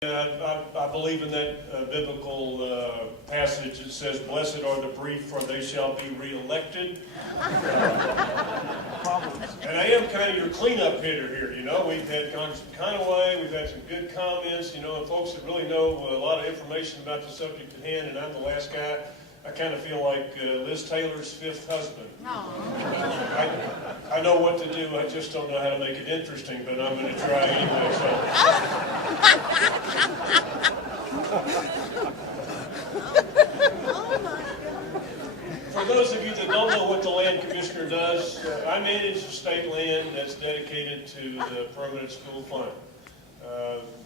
I believe in that biblical passage that says, "Blessed are the brief, for they shall be reelected." And I am kind of your cleanup hitter here. You know, we've had Congressman Conaway, we've had some good comments, you know, and folks that really know a lot of information about the subject at hand, and I'm the last guy. I kind of feel like Liz Taylor's fifth husband. I know what to do, I just don't know how to make it interesting, but I'm going to try anyway. For those of you that don't know what the Land Commissioner does, I manage state land that's dedicated to the Permanent School Fund.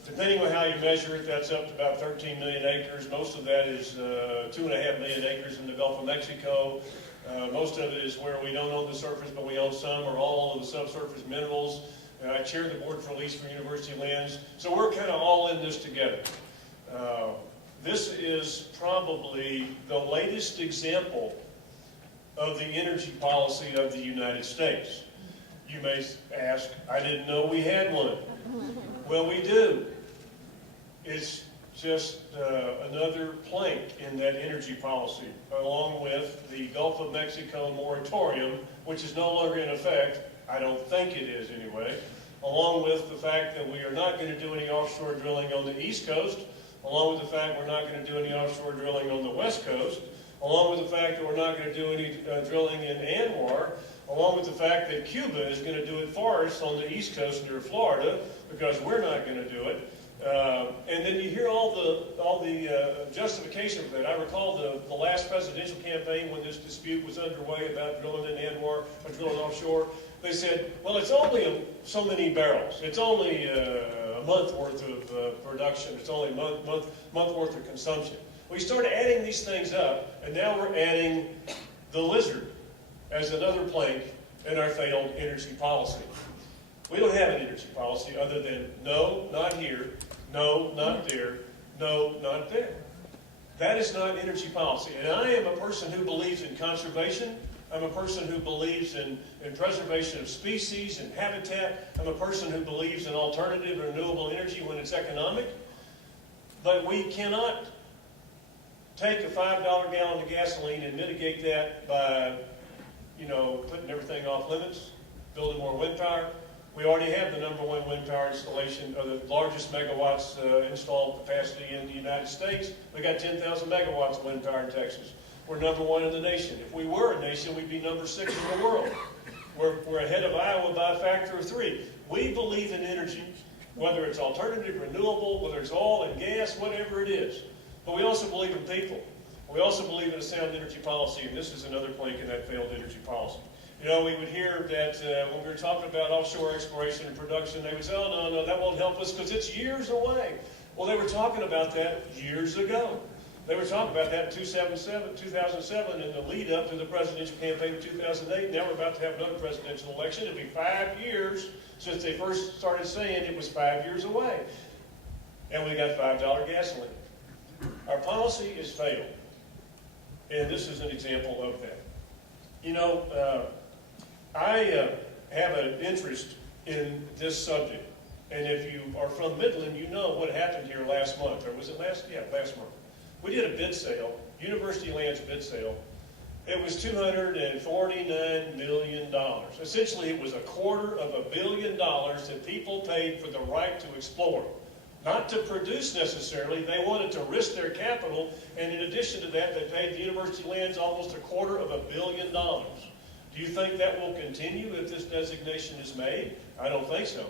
Depending on how you measure it, that's up to about 13 million acres. Most of that is 2.5 million acres in the Gulf of Mexico. Most of it is where we don't own the surface, but we own some or all of the subsurface minerals. I chair the board for lease for university lands. So we're kind of all in this together. This is probably the latest example of the energy policy of the United States. You may ask, I didn't know we had one. Well, we do. It's just another plank in that energy policy, along with the Gulf of Mexico moratorium, which is no longer in effect. I don't think it is anyway. Along with the fact that we are not going to do any offshore drilling on the East Coast, along with the fact we're not going to do any offshore drilling on the West Coast, along with the fact that we're not going to do any drilling in ANWR, along with the fact that Cuba is going to do it for us on the East Coast near Florida, because we're not going to do it. And then you hear all the justification for that. I recall the last presidential campaign when this dispute was underway about drilling in ANWR or drilling offshore. They said, well, it's only so many barrels. It's only a month worth of production. It's only a month worth of consumption. We started adding these things up, and now we're adding the lizard as another plank in our failed energy policy. We don't have an energy policy other than no, not here, no, not there, no, not there. That is not energy policy. And I am a person who believes in conservation. I'm a person who believes in preservation of species and habitat. I'm a person who believes in alternative and renewable energy when it's economic. But we cannot take a $5 gallon of gasoline and mitigate that by, you know, putting everything off limits, building more wind power. We already have the #1 wind power installation, or the largest megawatts installed capacity in the United States. We got 10,000 megawatts of wind power in Texas. We're #1 in the nation. If we were a nation, we'd be #6 in the world. We're ahead of Iowa by a factor of 3. We believe in energy, whether it's alternative, renewable, whether it's oil and gas, whatever it is. But we also believe in people. We also believe in a sound energy policy, and this is another plank in that failed energy policy. You know, we would hear that when we were talking about offshore exploration and production, they would say, oh, no, that won't help us because it's years away. Well, they were talking about that years ago. They were talking about that in 2007 in the lead up to the presidential campaign in 2008. Now we're about to have another presidential election. It'll be 5 years since they first started saying it was 5 years away. And we got $5 gasoline. Our policy is failed. And this is an example of that. You know, I have an interest in this subject. And if you are from Midland, you know what happened here last month. Or was it last? Yeah, last month. We did a bid sale, University Lands bid sale. It was $249 million. Essentially, it was $250 million that people paid for the right to explore. Not to produce necessarily, they wanted to risk their capital, and in addition to that, they paid the University Lands almost $250 million. Do you think that will continue if this designation is made? I don't think so.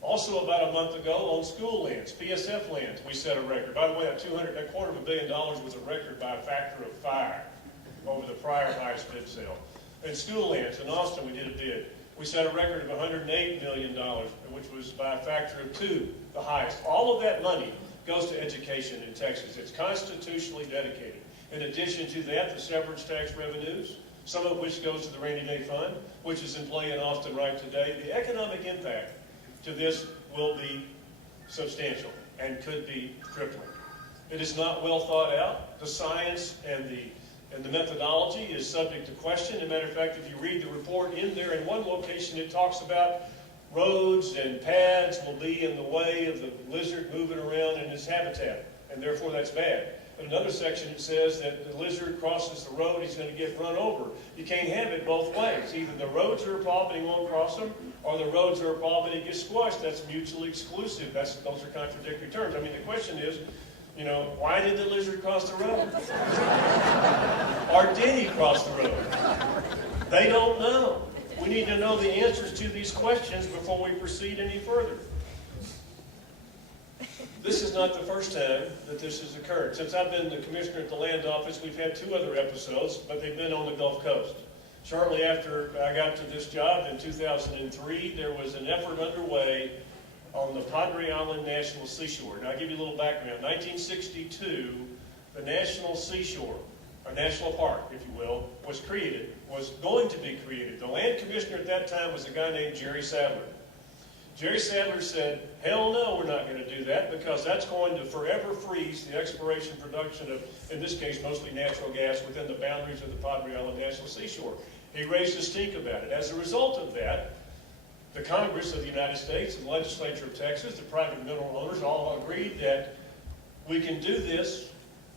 Also, about a month ago, on school lands, PSF lands, we set a record. By the way, that $250 million was a record by a factor of 5 over the prior highest bid sale. And school lands, in Austin, we did a bid. We set a record of $108 million, which was by a factor of 2, the highest. All of that money goes to education in Texas. It's constitutionally dedicated. In addition to that, the severance tax revenues, some of which goes to the Rainy Day Fund, which is in play in Austin right today. The economic impact to this will be substantial and could be crippling. It is not well thought out. The science and the methodology is subject to question. As a matter of fact, if you read the report in there, in one location it talks about roads and pads will be in the way of the lizard moving around in its habitat, and therefore that's bad. In another section it says that the lizard crosses the road, he's going to get run over. You can't have it both ways. Either the roads are a problem, he won't cross them, or the roads are a problem and he gets squashed. That's mutually exclusive. Those are contradictory terms. I mean, the question is, you know, why did the lizard cross the road? Or did he cross the road? They don't know. We need to know the answers to these questions before we proceed any further. This is not the first time that this has occurred. Since I've been the commissioner at the land office, we've had 2 other episodes, but they've been on the Gulf Coast. Shortly after I got to this job in 2003, there was an effort underway on the Padre Island National Seashore. Now, I'll give you a little background. 1962, the National Seashore, or National Park, if you will, was going to be created. The land commissioner at that time was a guy named Jerry Sadler. Jerry Sadler said, hell no, we're not going to do that because that's going to forever freeze the exploration production of, in this case, mostly natural gas within the boundaries of the Padre Island National Seashore. He raised a stink about it. As a result of that, the Congress of the United States and the legislature of Texas, the private mineral owners, all agreed that we can do this,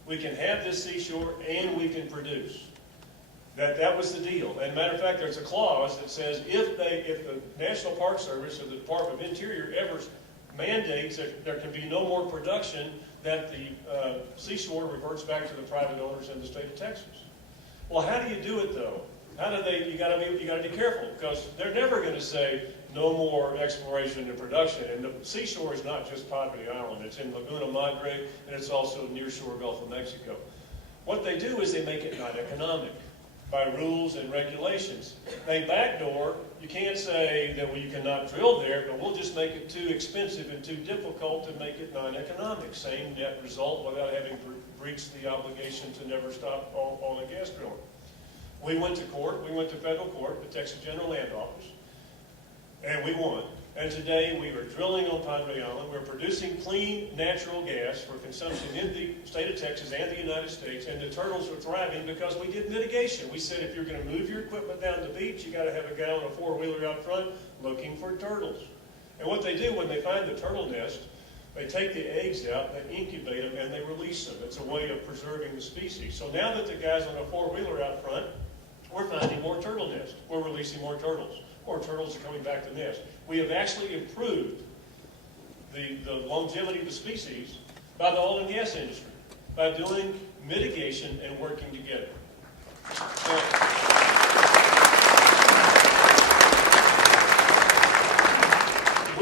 we can have this seashore, and we can produce. That was the deal. And matter of fact, there's a clause that says if the National Park Service or the Department of Interior ever mandates that there can be no more production, that the seashore reverts back to the private owners in the state of Texas. Well, how do you do it though? You got to be careful because they're never going to say no more exploration and production. And the seashore is not just Padre Island; it's in Laguna Madre and it's also near shore Gulf of Mexico. What they do is they make it not economic by rules and regulations. They backdoor. You can't say that you cannot drill there, but we'll just make it too expensive and too difficult to make it non-economic. Same net result without having breached the obligation to never stop oil and gas drilling. We went to court. We went to federal court, the Texas General Land Office, and we won. And today we are drilling on Padre Island. We're producing clean natural gas for consumption in the state of Texas and the United States, and the turtles are thriving because we did mitigation. We said if you're going to move your equipment down the beach, you got to have a guy on a 4-wheeler out front looking for turtles. And what they do when they find the turtle nest, they take the eggs out, they incubate them, and they release them. It's a way of preserving the species. So now that the guy's on a 4-wheeler out front, we're finding more turtle nests. We're releasing more turtles. More turtles are coming back to nest. We have actually improved the longevity of the species by the oil and gas industry, by doing mitigation and working together.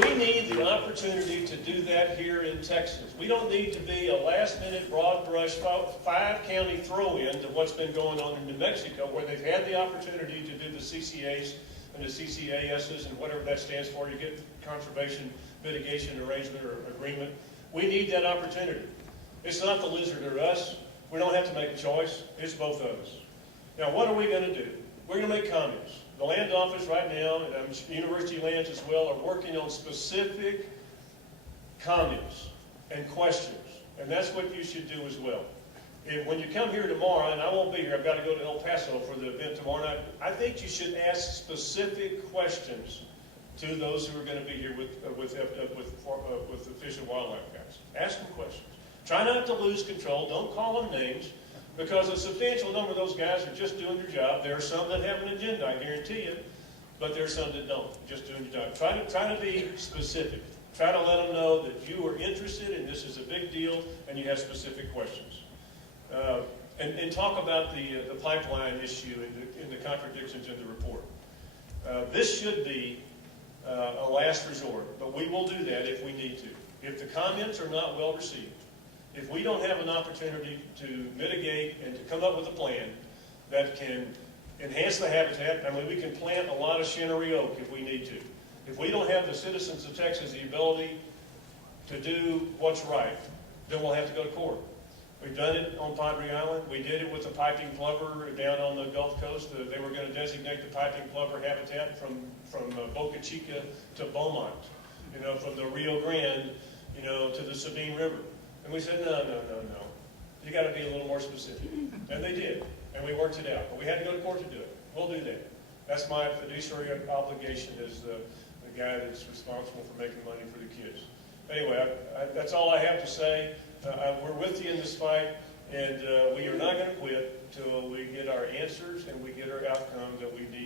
We need the opportunity to do that here in Texas. We don't need to be a last-minute, broad-brush, 5-county throw-in to what's been going on in New Mexico, where they've had the opportunity to do the CCAs and the CCASs and whatever that stands for, you get conservation mitigation arrangement or agreement. We need that opportunity. It's not the lizard or us. We don't have to make a choice. It's both of us. Now, what are we going to do? We're going to make comments. The land office right now, and university lands as well, are working on specific comments and questions. And that's what you should do as well. When you come here tomorrow, and I won't be here, I've got to go to El Paso for the event tomorrow night, I think you should ask specific questions to those who are going to be here with the Fish and Wildlife guys. Ask them questions. Try not to lose control. Don't call them names, because a substantial number of those guys are just doing their job. There are some that have an agenda, I guarantee you, but there are some that don't. Just doing your job. Try to be specific. Try to let them know that you are interested and this is a big deal and you have specific questions. And talk about the pipeline issue and the contradictions in the report. This should be a last resort, but we will do that if we need to. If the comments are not well received, if we don't have an opportunity to mitigate and to come up with a plan that can enhance the habitat, I mean, we can plant a lot of shinnery oak if we need to. If we don't have the citizens of Texas the ability to do what's right, then we'll have to go to court. We've done it on Padre Island. We did it with the piping plover down on the Gulf Coast. They were going to designate the piping plover habitat from Boca Chica to Beaumont, from the Rio Grande, to the Sabine River. And we said, no. You got to be a little more specific. And they did. And we worked it out. But we had to go to court to do it. We'll do that. That's my fiduciary obligation as the guy that's responsible for making money for the kids. Anyway, that's all I have to say. We're with you in this fight, and we are not going to quit until we get our answers and we get our outcome that we need